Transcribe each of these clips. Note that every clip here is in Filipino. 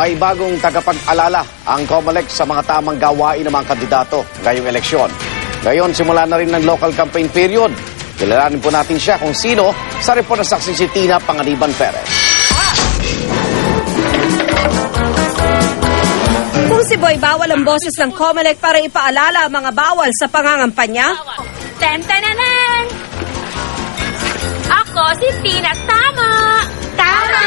May bagong tagapag-alala ang COMELEC sa mga tamang gawain ng mga kandidato ngayong eleksyon. Ngayon, simula na rin ng local campaign period. Kilalanin po natin siya kung sino sa report na saksi si Tina Panganiban Perez. Kung si Boy bawal ang boses ng COMELEC para ipaalala ang mga bawal sa pangangampanya, Tantananan! Ako si Tina Tama! Tama!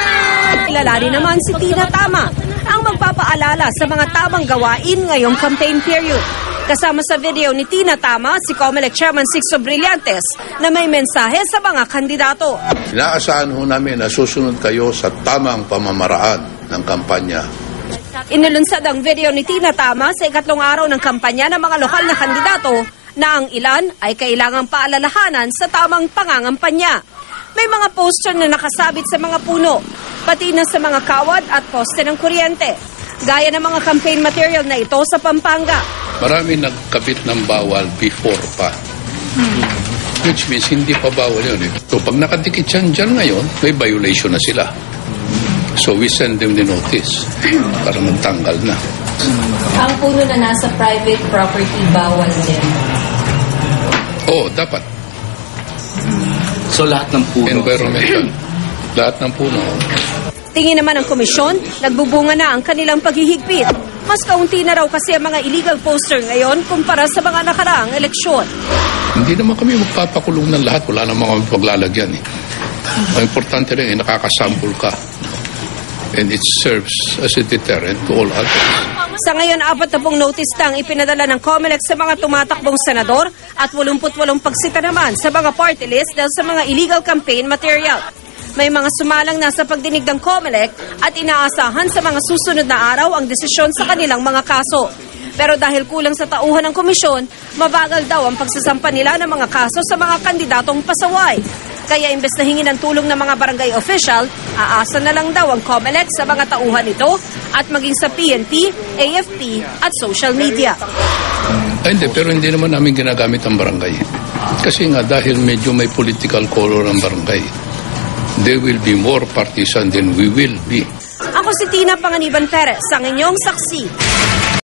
kilala rin naman si Tina Tama ang magpapaalala sa mga tamang gawain ngayong campaign period. Kasama sa video ni Tina Tama si COMELEC Chairman Sixto Brillantes na may mensahe sa mga kandidato. Inaasahan ho namin na susunod kayo sa tamang pamamaraan ng kampanya. Inilunsad ang video ni Tina Tama sa ikatlong araw ng kampanya ng mga lokal na kandidato na ang ilan ay kailangang paalalahanan sa tamang pangangampanya. May mga poster na nakasabit sa mga puno, pati na sa mga kawad at poste ng kuryente. Gaya ng mga campaign material na ito sa Pampanga. Marami nagkabit ng bawal before pa. Which means hindi pa bawal yun. So pag nakadikit yan dyan ngayon, may violation na sila. So we send them the notice para magtanggal na. Ang puno na nasa private property, bawal din. Oo, dapat. So lahat ng puno? Environmental. Lahat ng puno. Tingin naman ng komisyon, nagbubunga na ang kanilang paghihigpit. Mas kaunti na raw kasi ang mga illegal poster ngayon kumpara sa mga nakaraang eleksyon. Hindi naman kami magpapakulong ng lahat. Wala naman kami paglalagyan. Ang importante rin, nakakasample ka. And it serves as a deterrent to all others. Sa ngayon, 40 notice na ang ipinadala ng COMELEC sa mga tumatakbong senador at 88 pagsita naman sa mga party list dahil sa mga illegal campaign material. May mga sumalang na sa pagdinig ng COMELEC at inaasahan sa mga susunod na araw ang desisyon sa kanilang mga kaso. Pero dahil kulang sa tauhan ng komisyon, mabagal daw ang pagsasampa nila ng mga kaso sa mga kandidatong pasaway. Kaya imbes na hingin ng tulong ng mga barangay official, aasa na lang daw ang COMELEC sa mga tauhan ito at maging sa PNP, AFP at social media. Hindi, pero hindi naman namin ginagamit ang barangay. Kasi nga dahil medyo may political color ang barangay, they will be more partisan than we will be. Ako si Tina Panganiban Perez, ang inyong saksi.